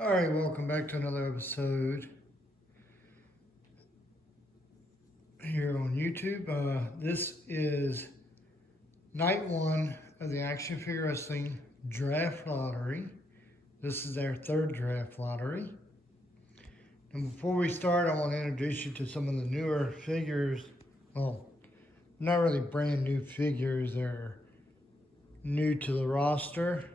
All right, welcome back to another episode here on YouTube. This is night one of the Action Figure Wrestling Draft Lottery. This is our third draft lottery. And before we start, I want to introduce you to some of the newer figures. Well, not really brand new figures, they're new to the roster.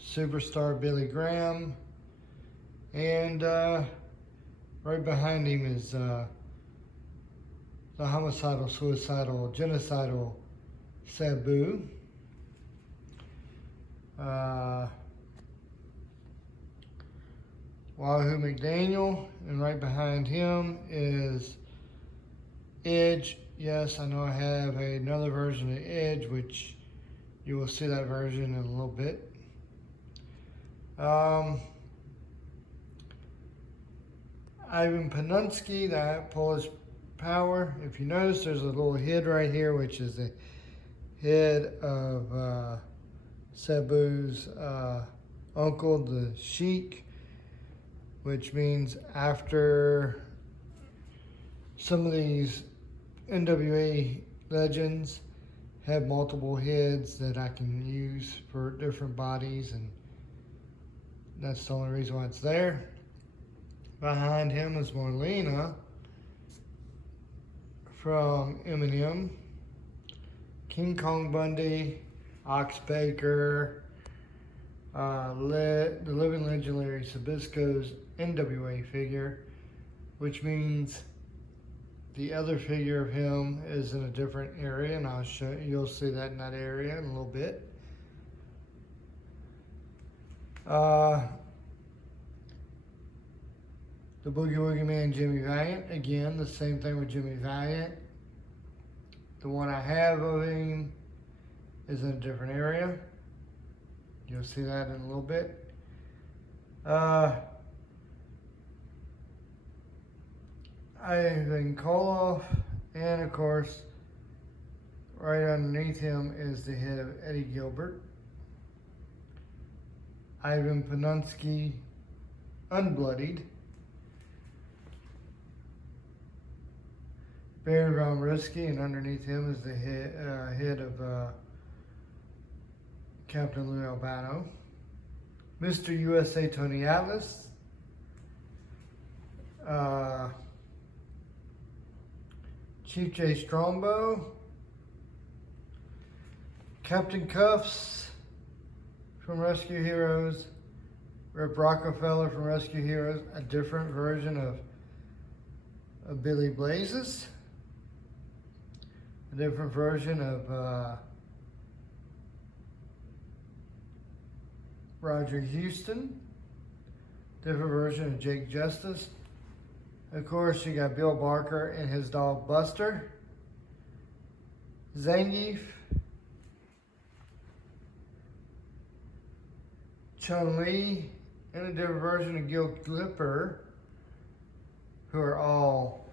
Superstar Billy Graham, and right behind him is the homicidal, suicidal, genocidal Sabu. Wahoo McDaniel, and right behind him is Edge. Yes, I know I have another version of Edge, which you will see that version in a little bit. Ivan Panunsky, that Polish Power. If you notice, there's a little head right here, which is the head of Sabu's uncle, the Sheik, which means after some of these NWA legends have multiple heads that I can use for different bodies, and that's the only reason why it's there. Behind him is Marlena from Eminem, King Kong Bundy, Ox Baker, the living legend Larry Zbyszko's NWA figure, which means the other figure of him is in a different area, and I'll show you. You'll see that in that area in a little bit. The Boogie Woogie Man, Jimmy Valiant. Again, the same thing with Jimmy Valiant. The one I have of him is in a different area. You'll see that in a little bit. Ivan Koloff, and of course, right underneath him is the head of Eddie Gilbert. Ivan Panunsky, unbloodied. Baron Von Risky, and underneath him is the head of Captain Lou Albano. Mr. USA Tony Atlas. Chief J Strongbow. Captain Cuffs from Rescue Heroes. Rip Rockefeller from Rescue Heroes, a different version of Billy Blazes. A different version of Roger Houston. Different version of Jake Justice. Of course, you got Bill Barker and his dog Buster. Zangief. Chun-Li, and a different version of Gil Clipper, who are all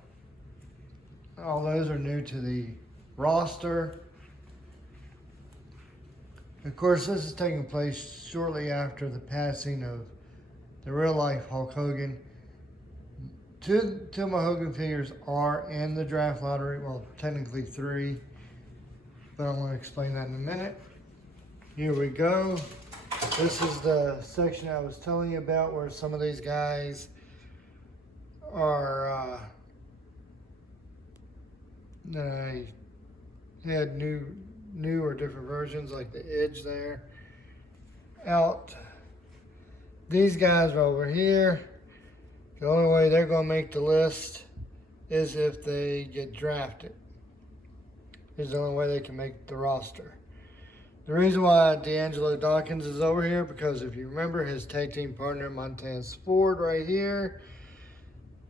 those are new to the roster. Of course, this is taking place shortly after the passing of the real-life Hulk Hogan. Two of my Hogan figures are in the draft lottery. Well, technically three, but I'm going to explain that in a minute. Here we go. This is the section I was telling you about, where some of these guys are I had new or different versions, like the Edge there. Out. These guys are over here. The only way they're going to make the list is if they get drafted. Is the only way they can make the roster. The reason why D'Angelo Dawkins is over here, because if you remember, his tag team partner, Montez Ford, right here,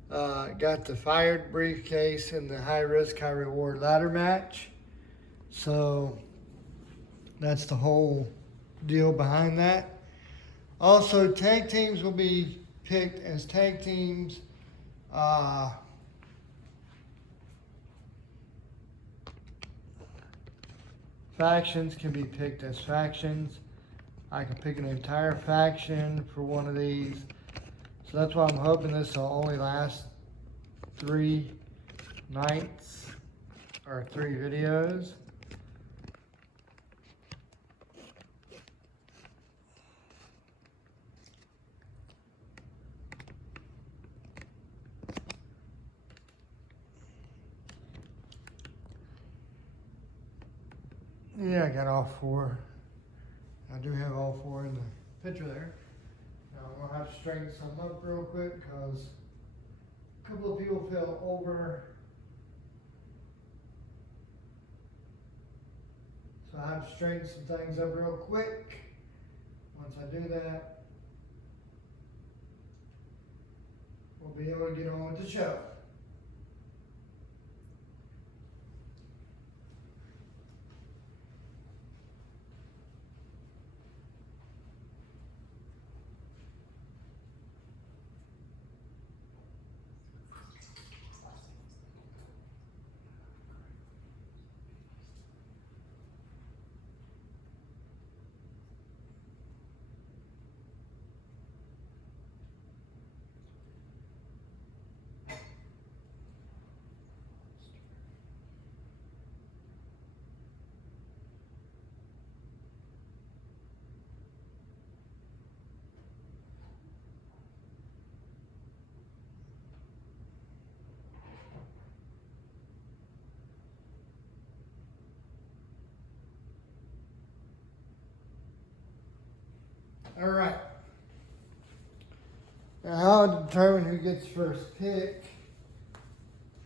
got the fired briefcase in the high risk, high reward ladder match. So that's the whole deal behind that. Also, tag teams will be picked as tag teams. Factions can be picked as factions. I can pick an entire faction for one of these. So that's why I'm hoping this will only last 3 nights or 3 videos. Yeah, I got all 4. I do have all 4 in the picture there. Now I'm gonna have to straighten some up real quick because a couple of people fell over. So I have to straighten some things up real quick. Once I do that, we'll be able to get on with the show. All right. Now, how I determine who gets first pick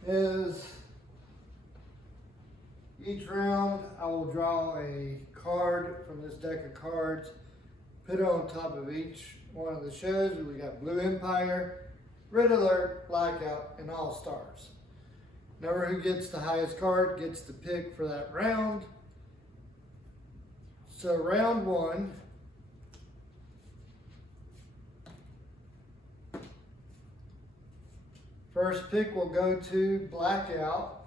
is each round I will draw a card from this deck of cards, put it on top of each one of the shows. We got Blue Empire, Red Alert, Blackout, and All Stars. Number who gets the highest card gets the pick for that round. So round 1. First pick will go to Blackout.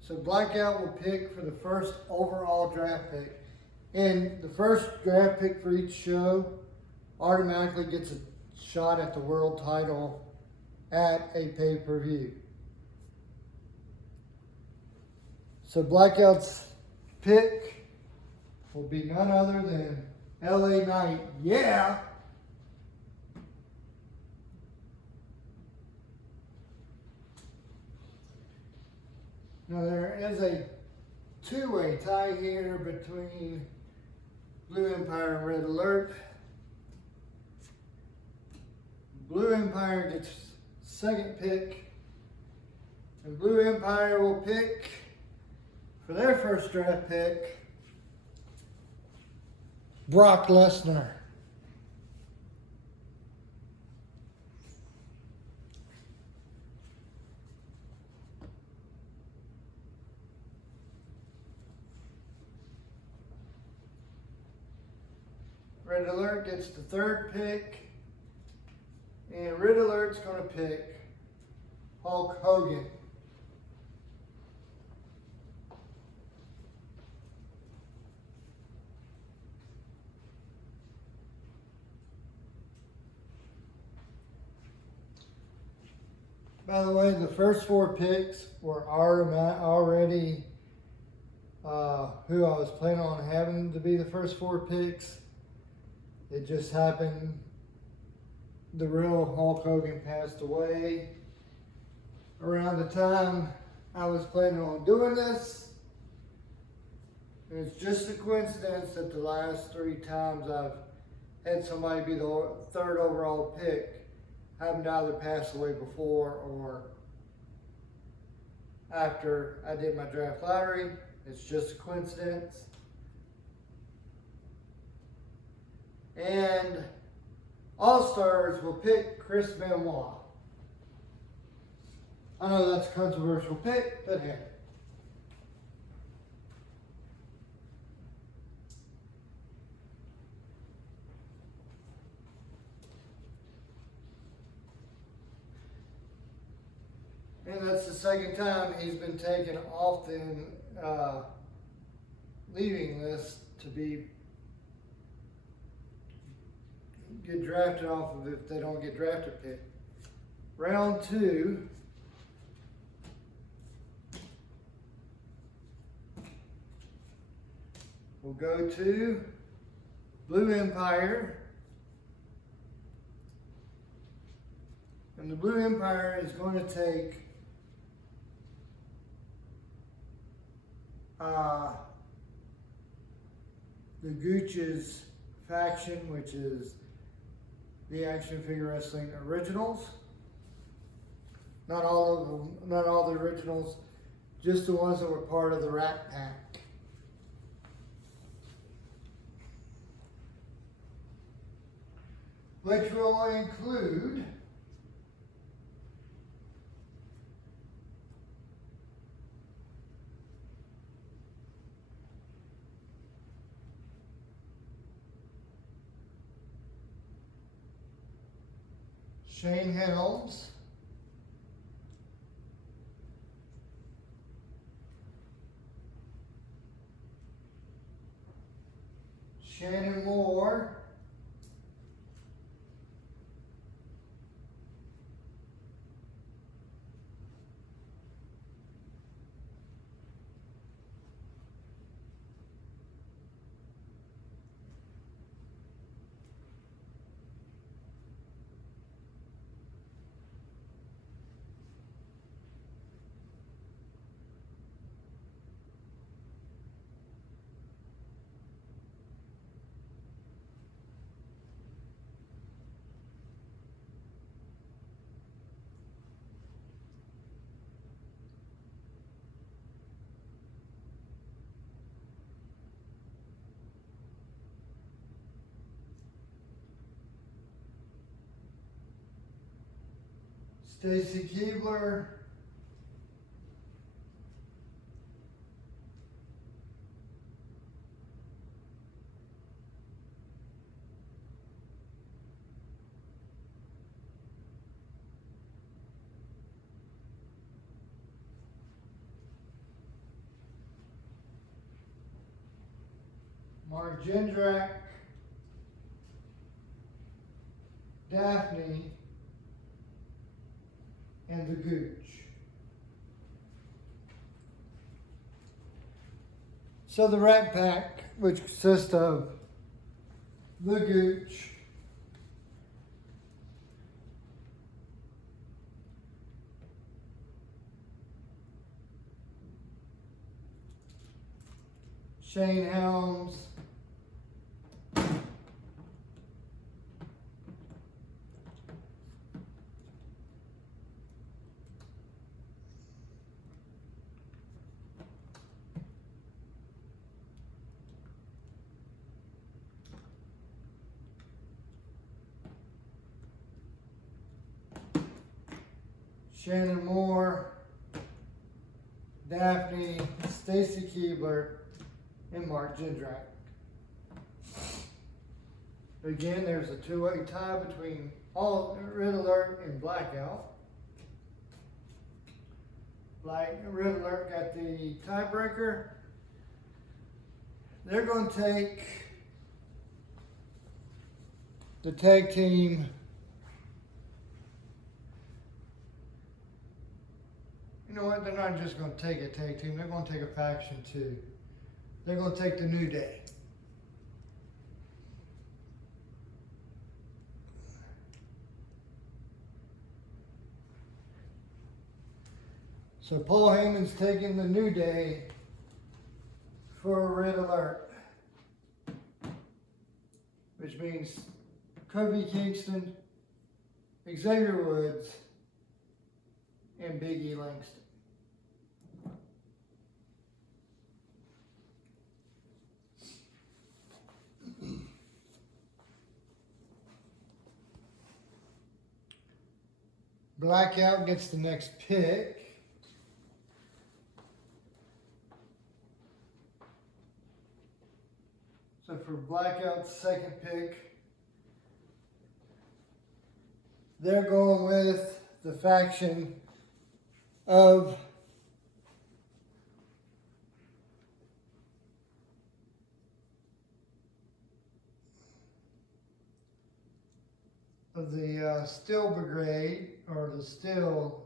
So Blackout will pick for the first overall draft pick. And the first draft pick for each show automatically gets a shot at the world title at a pay-per-view. So Blackout's pick will be none other than LA Knight. Yeah! Now there is a 2-way tie here between Blue Empire and Red Alert. Blue Empire gets second pick, and Blue Empire will pick for their first draft pick Brock Lesnar. Red Alert gets the third pick, and Red Alert's going to pick Hulk Hogan. By the way, the first 4 picks were already who I was planning on having to be the first 4 picks. It just happened, the real Hulk Hogan passed away around the time I was planning on doing this. And it's just a coincidence that the last 3 times I've had somebody be the third overall pick happened to either pass away before or after I did my draft lottery. It's just a coincidence. And All Stars will pick Chris Benoit. I know that's a controversial pick, but hey. And that's the second time he's been taken off the leaving list to get drafted off of if they don't get drafted pick. Round 2. We'll go to Blue Empire. And the Blue Empire is going to take the Gooch's faction, which is the Action Figure Wrestling Originals. Not all of them, not all the originals, just the ones that were part of the Rat Pack. Which will include Shane Helms, Shannon Moore, Stacy Keebler, Mark Jindrak, Daphne, and the Gooch. So the Rat Pack, which consists of the Gooch, Shane Helms, Shannon Moore, Daphne, Stacy Keebler, and Mark Jindrak. Again, there's a two-way tie between all Red Alert and Blackout. Red Alert got the tiebreaker. They're going to take the tag team. You know what? They're not just going to take a tag team. They're going to take a faction too. They're going to take the New Day. So Paul Heyman's taking the New Day for Red Alert, which means Kofi Kingston, Xavier Woods, and Big E Langston. Blackout gets the next pick. So for Blackout's second pick, they're going with the faction of of the Steel Brigade, or the Steel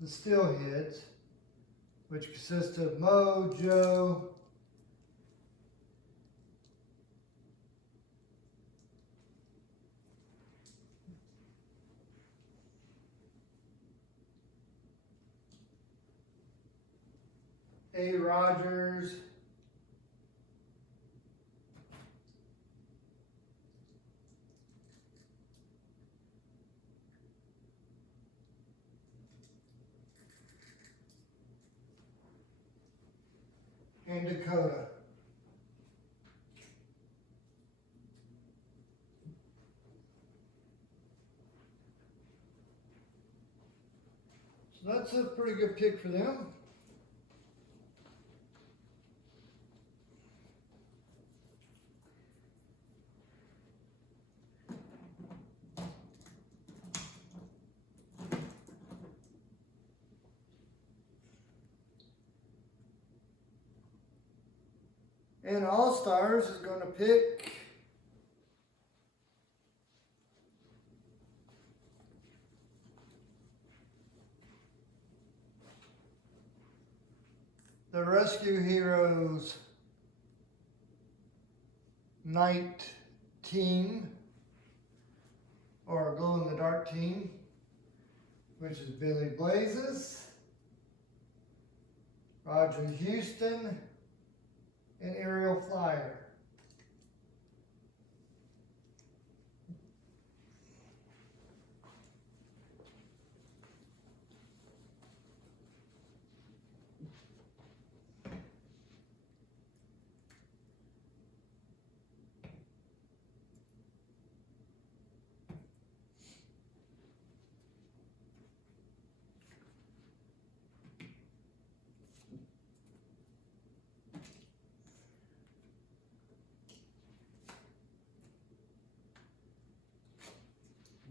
Heads, which consist of Mo, Joe, A. Rogers, and Dakota. So that's a pretty good pick for them. And All Stars is going to pick the Rescue Heroes Night Team, or Glow in the Dark Team, which is Billy Blazes, Roger Houston, and Aerial Flyer.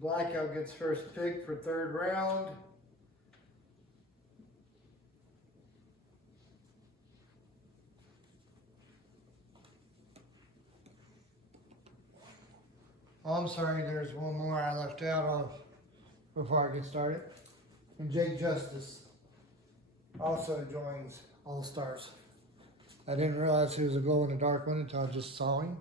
Blackout gets first pick for third round. Oh, I'm sorry, there's one more I left out of before I get started. And Jake Justice also joins All Stars. I didn't realize he was a glow in the dark one until I just saw him.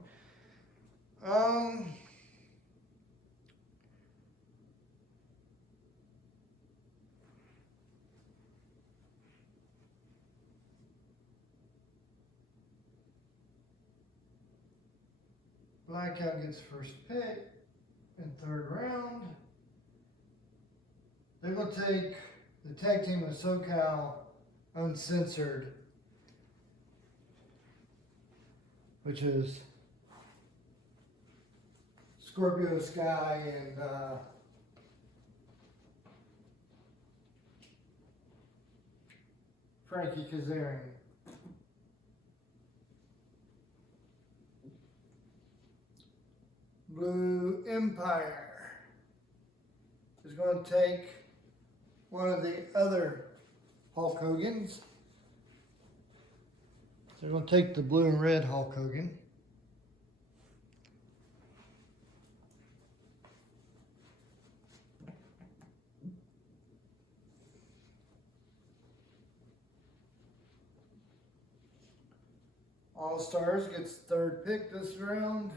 Blackout gets first pick in third round. They're going to take the tag team of SoCal Uncensored, which is Scorpio Sky and Frankie Kazarian. Blue Empire is going to take one of the other Hulk Hogans. They're going to take the blue and red Hulk Hogan. All Stars gets third pick this round.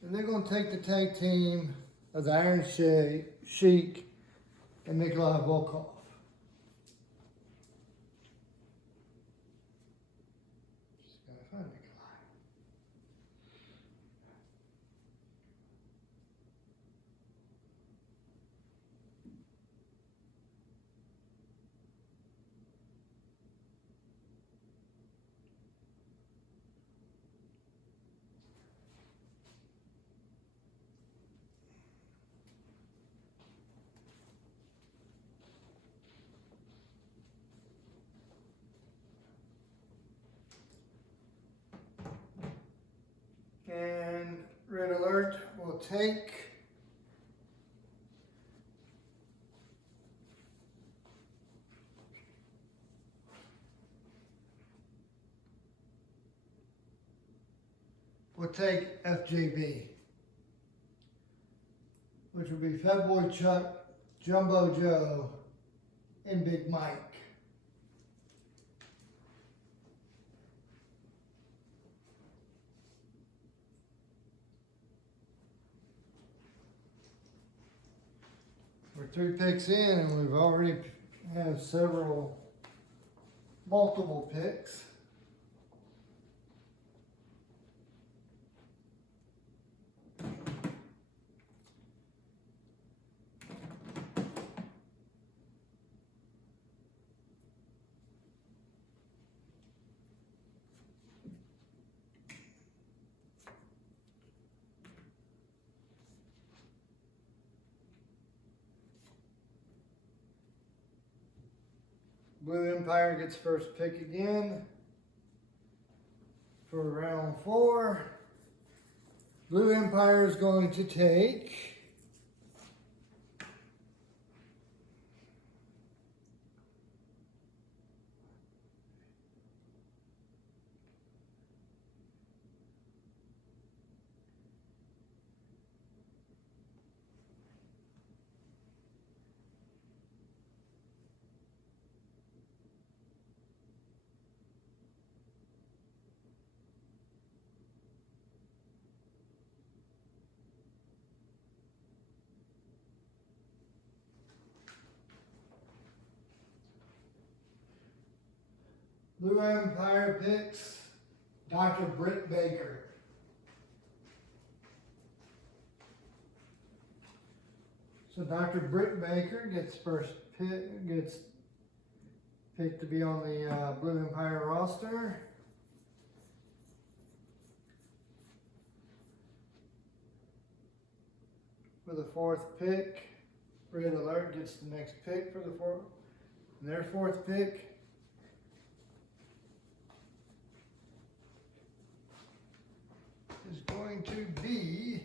And they're going to take the tag team of the Iron Sheik and Nikolai Volkov. Just gotta find Nikolai. And Red Alert will take FJB. which would be Fatboy Chuck, Jumbo Joe, and Big Mike. We're 3 picks in, and we've already have multiple picks. Blue Empire gets first pick again for round 4. Blue Empire is going to take Blue Empire picks Dr. Britt Baker. So Dr. Britt Baker gets picked to be on the Blue Empire roster. For the 4th pick, Red Alert gets the next pick for their 4th pick. Is going to be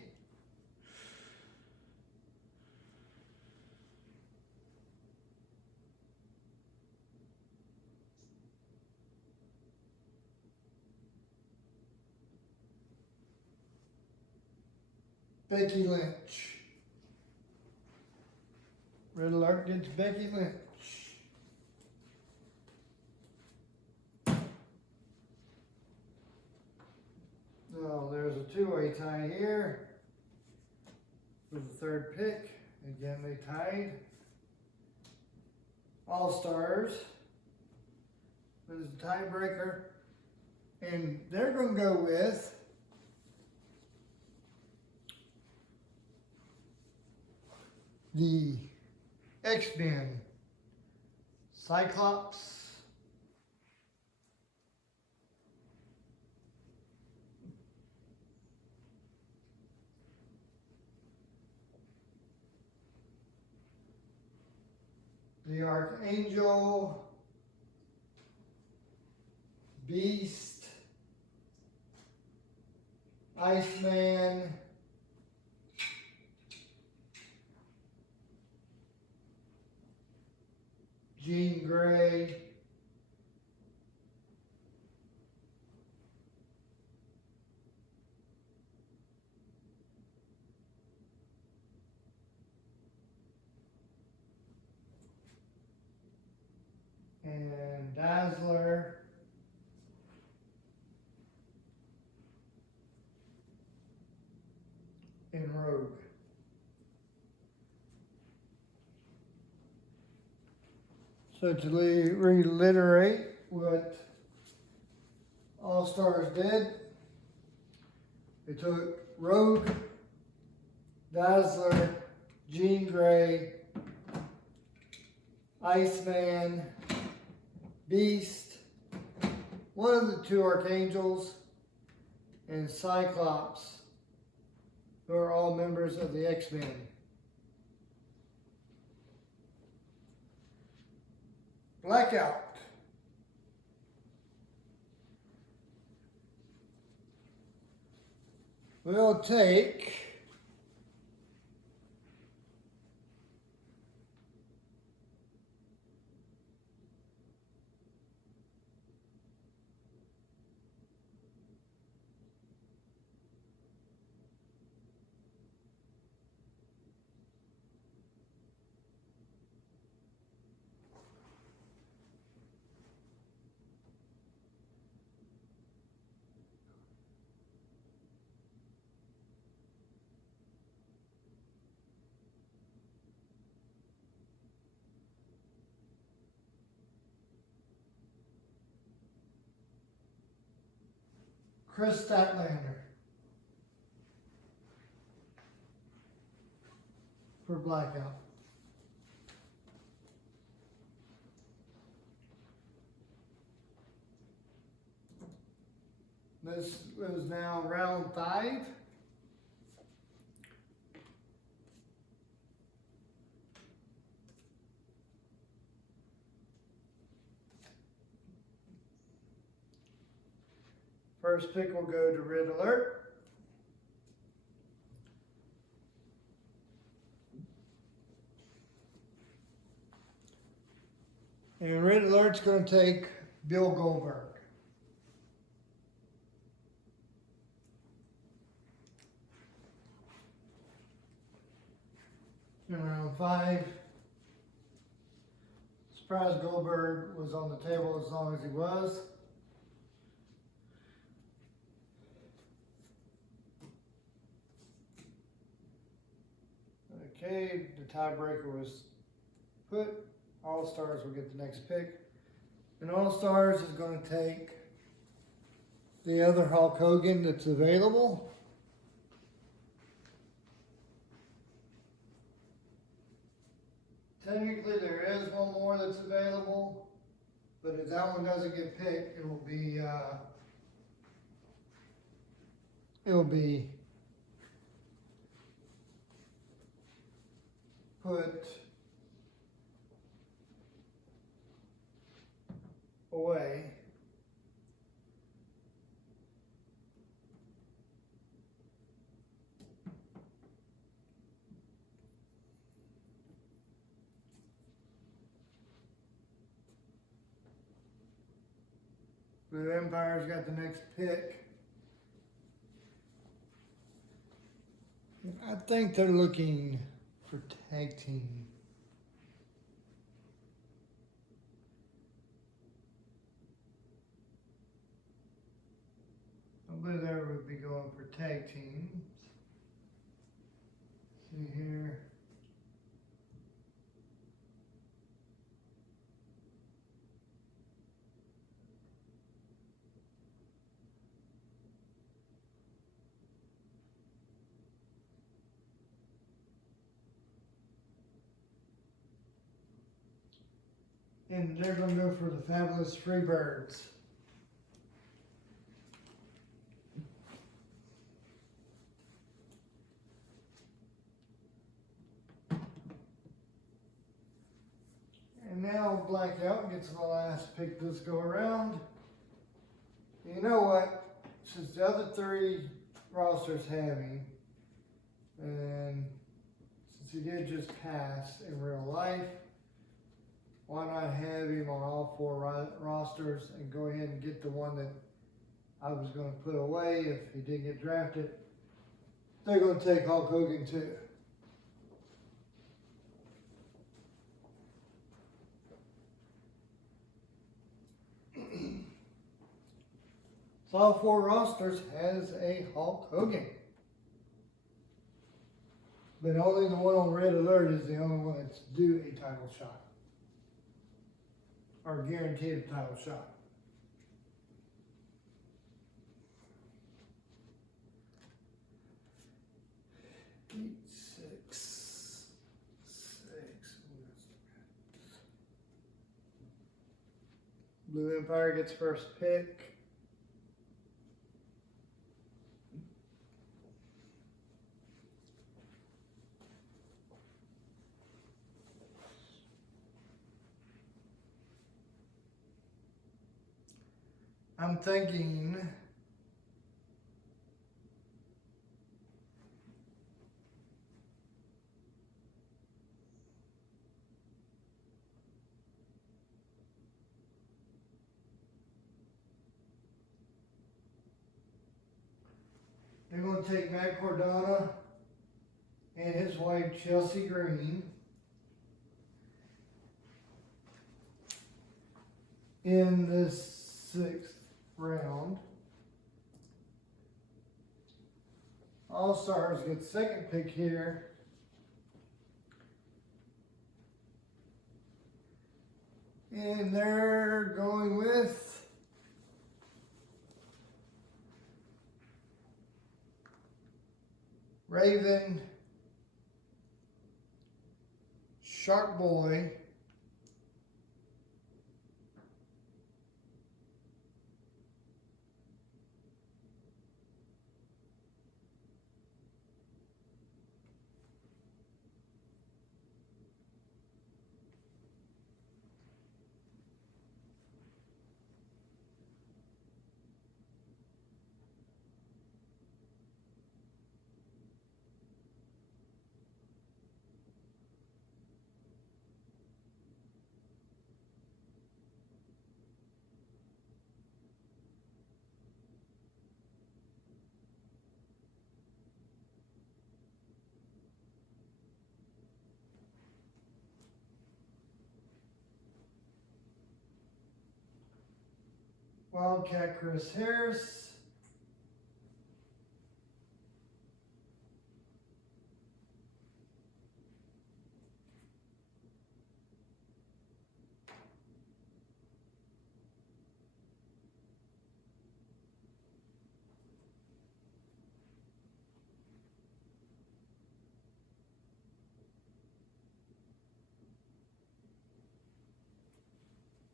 Becky Lynch. Red Alert gets Becky Lynch. Oh, there's a 2-way tie here for the 3rd pick. Again, they tied. All-Stars is the tiebreaker. And they're going to go with the X-Men, Cyclops, the Archangel, Beast, Iceman, Jean Grey, and Dazzler, and Rogue. So to reiterate what All-Stars did, they took Rogue, Dazzler, Jean Grey, Iceman, Beast, one of the 2 Archangels, and Cyclops, who are all members of the X-Men. Blackout. We'll take Chris Statlander for Blackout. This is now round 5. First pick will go to Red Alert. And Red Alert's going to take Bill Goldberg. In round 5. Surprised Goldberg was on the table as long as he was. Okay, the tiebreaker was put. All Stars will get the next pick. And All Stars is going to take the other Hulk Hogan that's available. Technically, there is one more that's available, but if that one doesn't get picked, it will be put away. Blue Empire's got the next pick. I think they're looking for tag team. I believe they would be going for tag teams. See here. And they're going to go for the Fabulous Freebirds. And now Blackout gets the last pick this go around. You know what? Since the other 3 rosters have him, and since he did just pass in real life, why not have him on all 4 rosters and go ahead and get the one that I was going to put away if he didn't get drafted? They're going to take Hulk Hogan too. So all 4 rosters has a Hulk Hogan. But only the one on Red Alert is the only one that's due a title shot. Or guaranteed a title shot. Eight, six. Blue Empire gets first pick. I'm thinking they're going to take Matt Cardona and his wife Chelsea Green in this 6th round. All Stars get second pick here. And they're going with Raven, Shark Boy, Wildcat Chris Harris,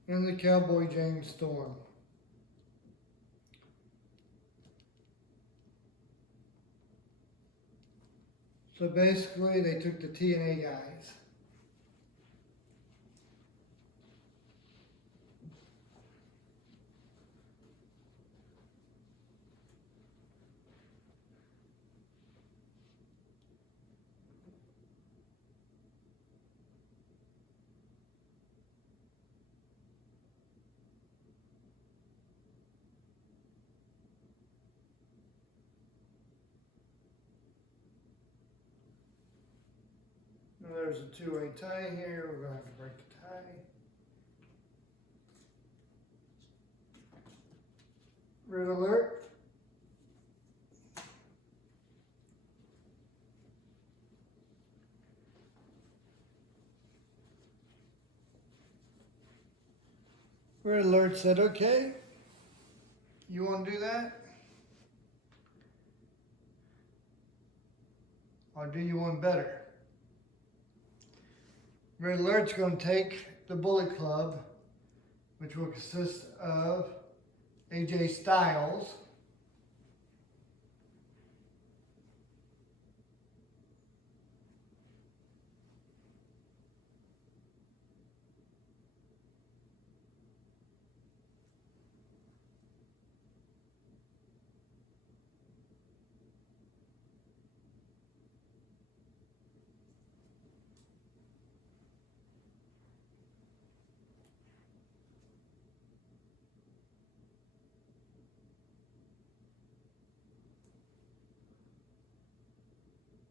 and the Cowboy James Storm. So basically, they took the TNA guys. Now there's a two-way tie here. We're going to have to break the tie. Red alert. Red alert said, okay, you want to do that? Or do you want better? Red alert's going to take the Bullet Club, which will consist of AJ Styles,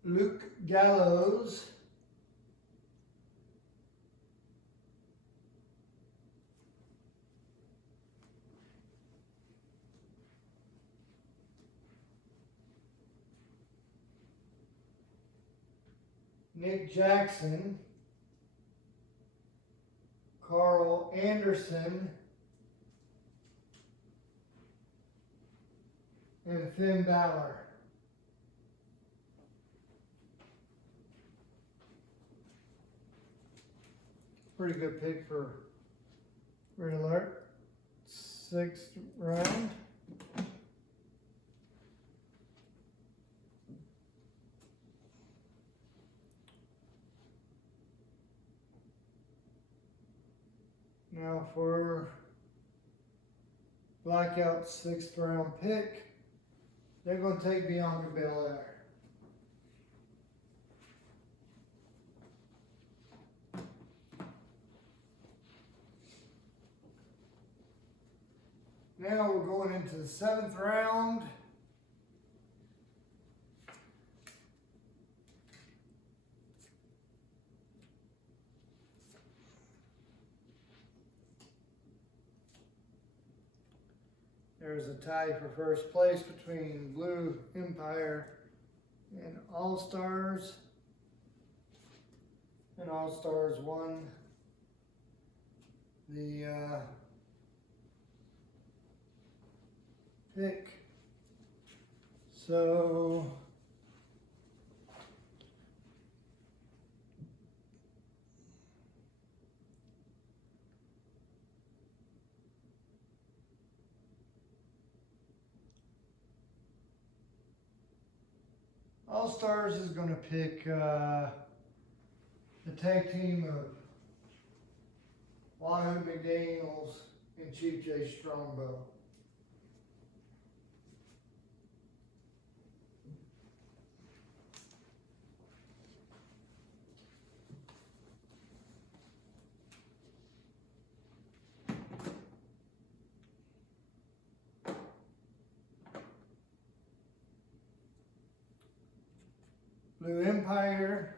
Luke Gallows, Nick Jackson, Carl Anderson, and Finn Balor. Pretty good pick for Red Alert. 6th round. Now for Blackout 6th round pick, they're going to take Bianca Belair. Now we're going into the 7th round. There's a tie for first place between Blue Empire and All Stars. And All Stars won the pick. So All Stars is going to pick the tag team of Wahoo McDaniels and Chief Jay Strongbow. Blue Empire,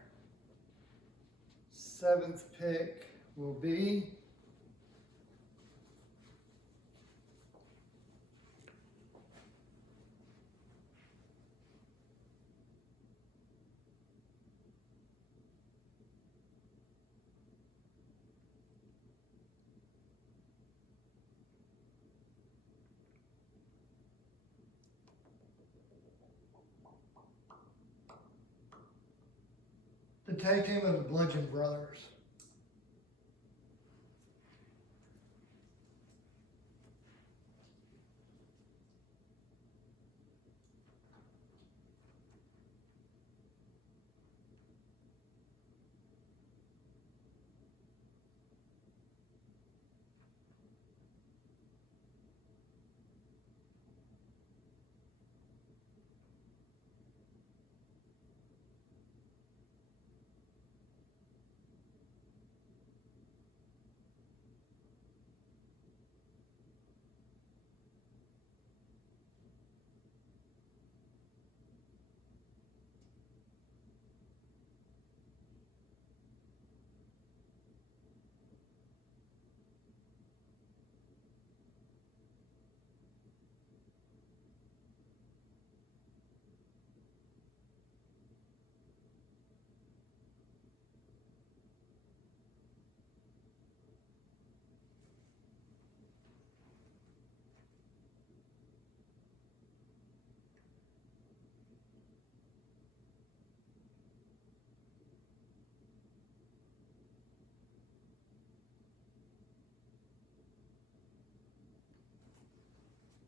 7th pick will be the tag team of the Bludgeon Brothers.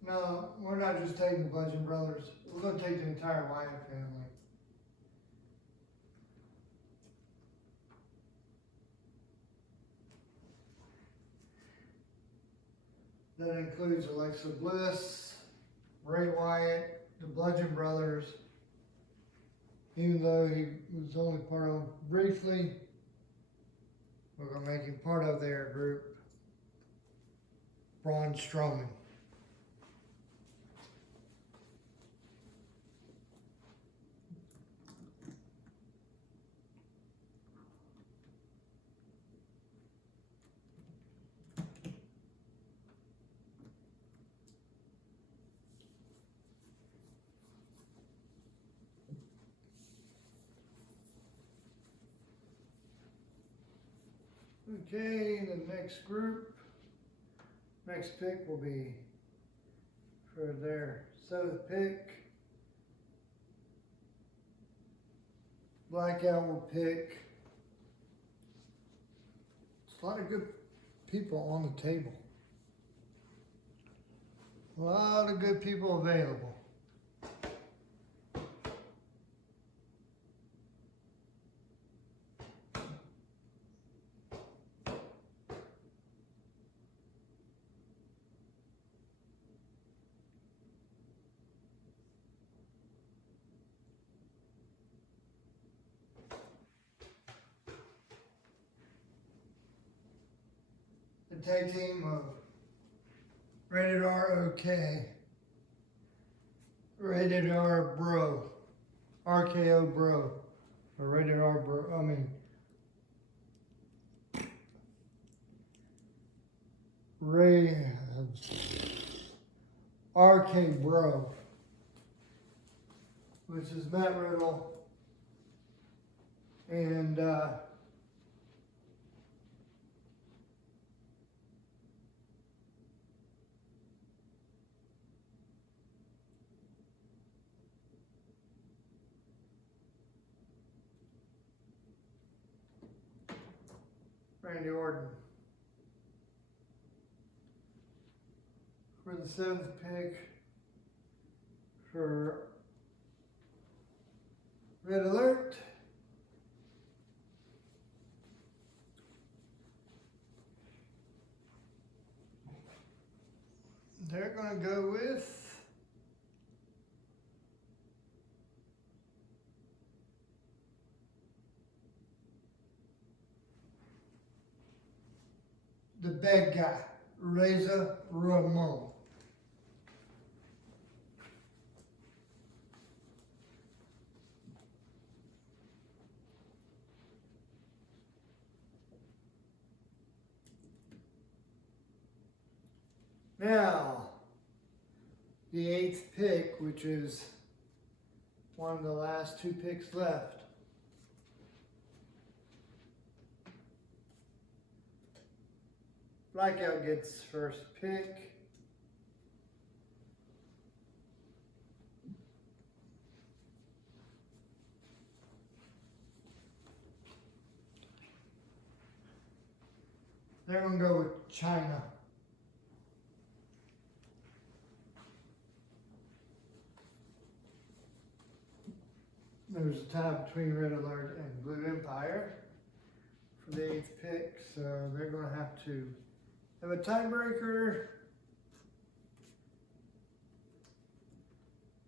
No, we're not just taking the Bludgeon Brothers. We're going to take the entire Wyatt family. That includes Alexa Bliss, Ray Wyatt, the Bludgeon Brothers, even though he was only part of them briefly, we're going to make him part of their group. Braun Strowman. Okay, the next group, next pick will be for their 7th pick. Blackout will pick. It's a lot of good people on the table. A lot of good people available. The tag team of Rated R OK, Rated R Bro, RKO Bro, or Rated R Bro, RK Bro, which is Matt Riddle and Randy Orton. For the 7th pick for Red Alert. They're going to go with the bad guy, Razor Ramon. Now, the 8th pick, which is one of the last 2 picks left. Blackout gets first pick. They're going to go with China. There's a tie between Red Alert and Blue Empire for the 8th pick, so they're going to have to have a tiebreaker.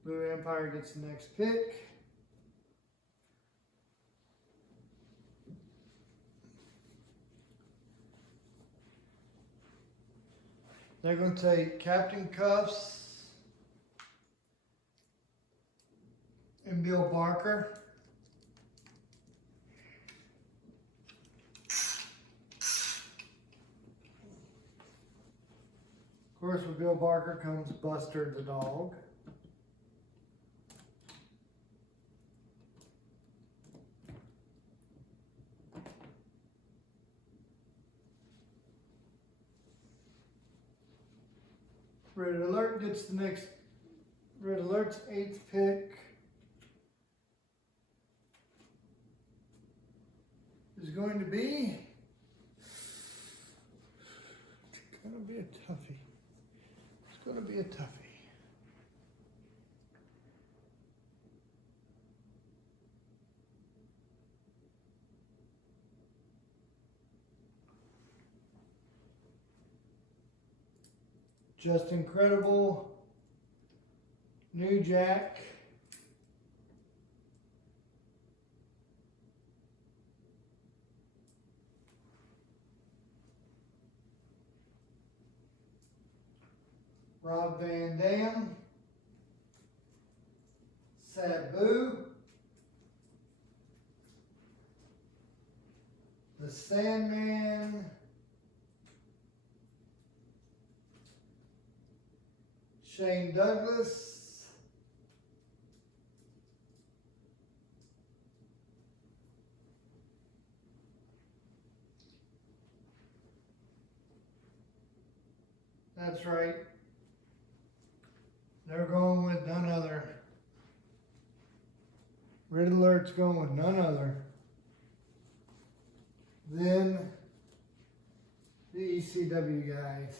Blue Empire gets the next pick. They're going to take Captain Cuffs and Bill Barker. Of course, with Bill Barker comes Buster the dog. Red Alert gets the next, Red Alert's 8th pick is going to be, it's going to be a toughie. It's going to be a toughie. Just Incredible, New Jack, Rob Van Dam, Sabu, The Sandman, Shane Douglas, that's right, they're going with none other. Red Alert's going with none other than the ECW guys.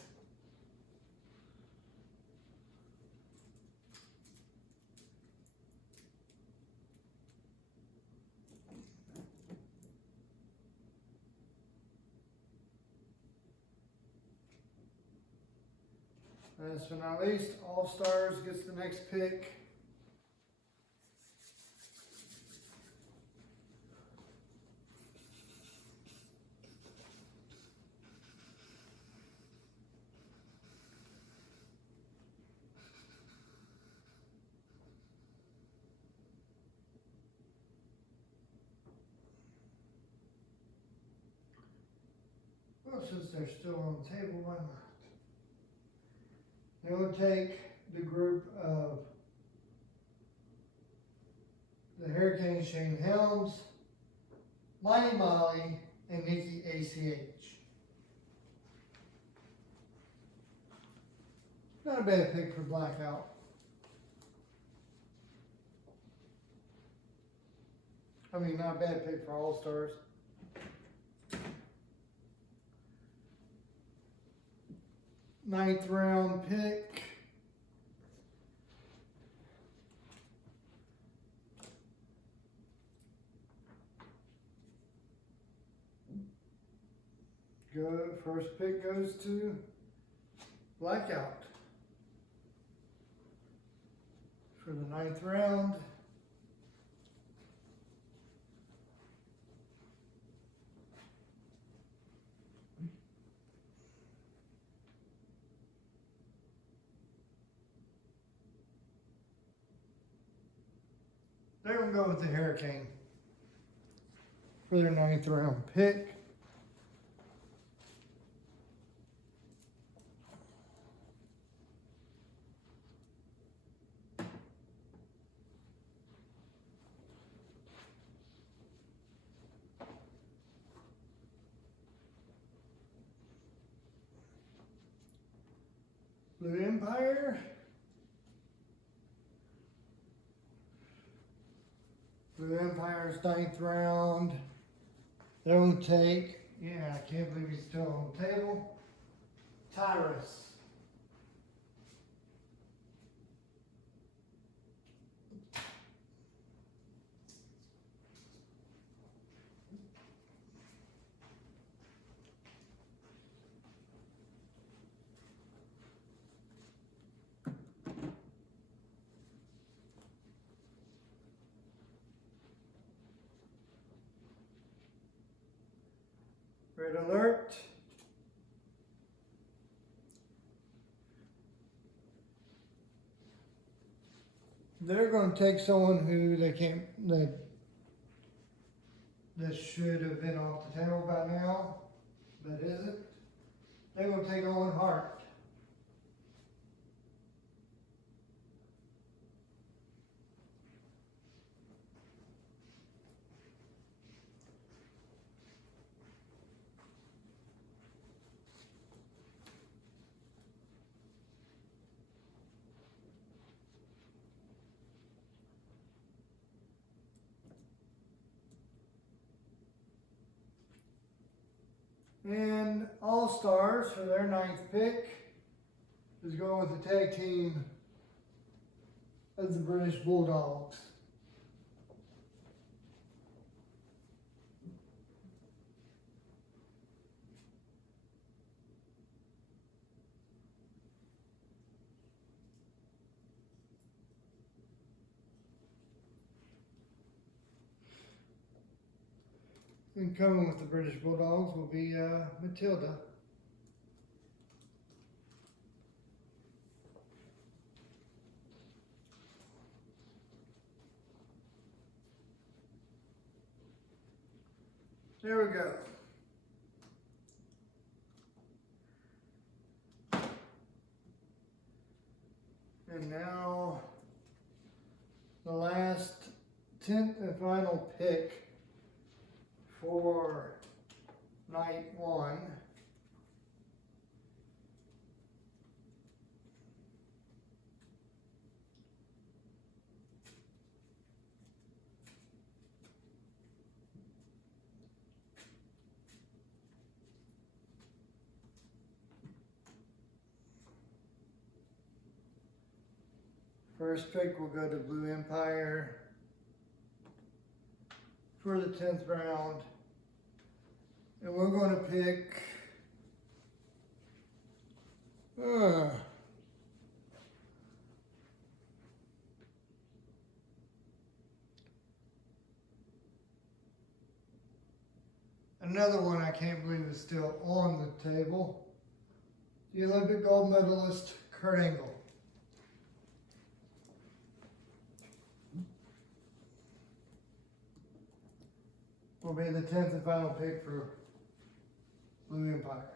Last but not least, All Stars gets the next pick. Well, since they're still on the table, why not? They will take the group of the Hurricane Shane Helms, Mighty Molly, and Nikki ACH. Not a bad pick for Blackout. I mean, not a bad pick for All Stars. Ninth round pick. First pick goes to Blackout for the 9th round. They're going to go with the Hurricane for their 9th round pick. Blue Empire. Blue Empire's 9th round. They're going to take, yeah, I can't believe he's still on the table, Tyrus. Red Alert. They're going to take someone who they can't, that should have been off the table by now, but isn't. They're going to take Owen Hart. And All Stars for their 9th pick is going with the tag team of the British Bulldogs. And coming with the British Bulldogs will be Matilda. There we go. And now the last 10th and final pick for night 1. First pick will go to Blue Empire for the 10th round. And we're going to pick another one I can't believe is still on the table. The Olympic gold medalist, Kurt Angle. Will be the 10th and final pick for Blue Empire.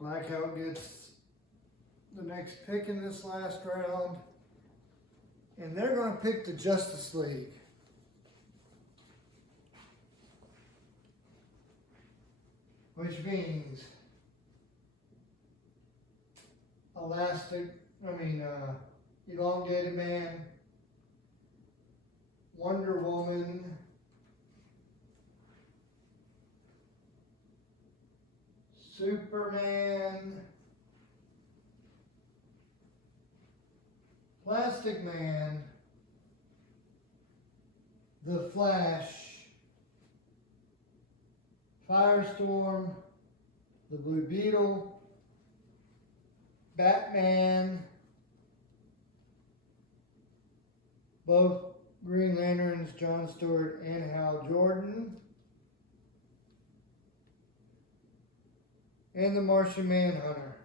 Blackout gets the next pick in this last round, and they're going to pick the Justice League. Which means Elongated Man, Wonder Woman, Superman, Plastic Man, The Flash, Firestorm, the Blue Beetle, Batman, both Green Lanterns, John Stewart and Hal Jordan, and the Martian Manhunter,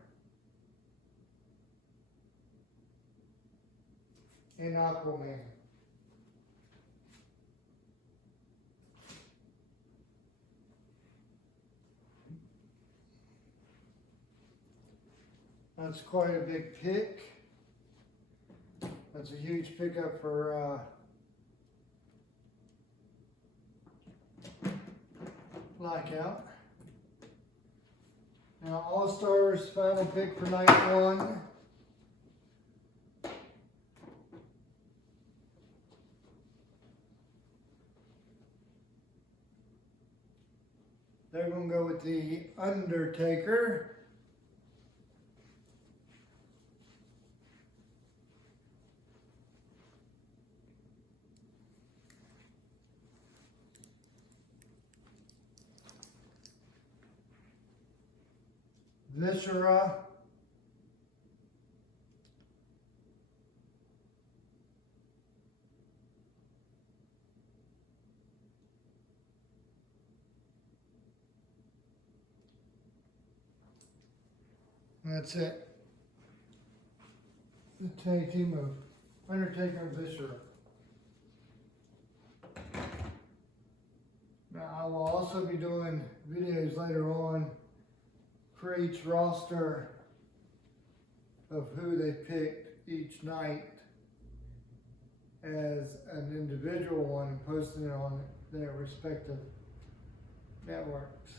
and Aquaman. That's quite a big pick. That's a huge pickup for Blackout. Now, All-Stars final pick for night one. They're going to go with the Undertaker. Viscera. That's it. The tag team of Undertaker and Viscera. Now I will also be doing videos later on for each roster of who they picked each night as an individual one and posting it on their respective networks.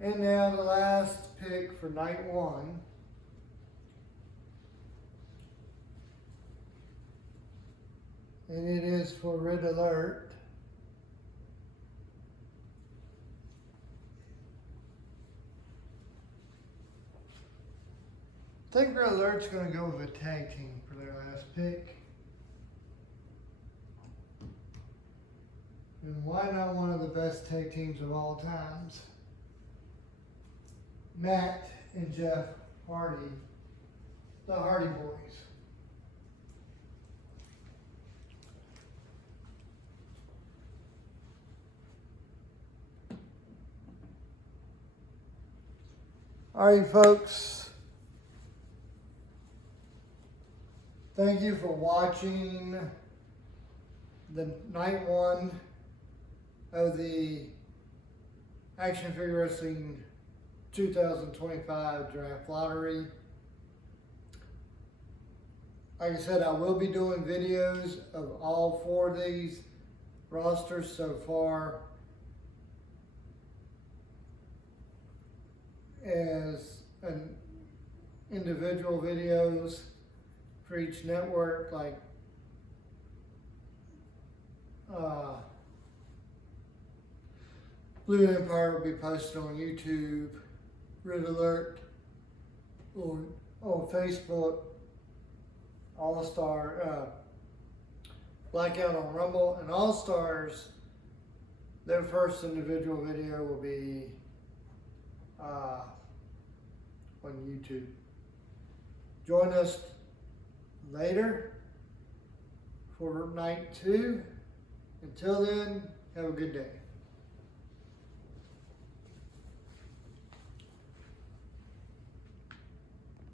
And now the last pick for night one. And it is for Red Alert. I think Red Alert's going to go with a tag team for their last pick. And why not one of the best tag teams of all times? Matt and Jeff Hardy, the Hardy Boys. All right, folks. Thank you for watching the night one of the Action Figure Wrestling 2025 Draft Lottery. Like I said, I will be doing videos of all four of these rosters so far as an individual videos for each network, like Blue Empire will be posted on YouTube, Red Alert or on Facebook, All-Star, Blackout on Rumble, and All-Stars, their first individual video will be on YouTube. Join us later for night two. Until then, have a good day.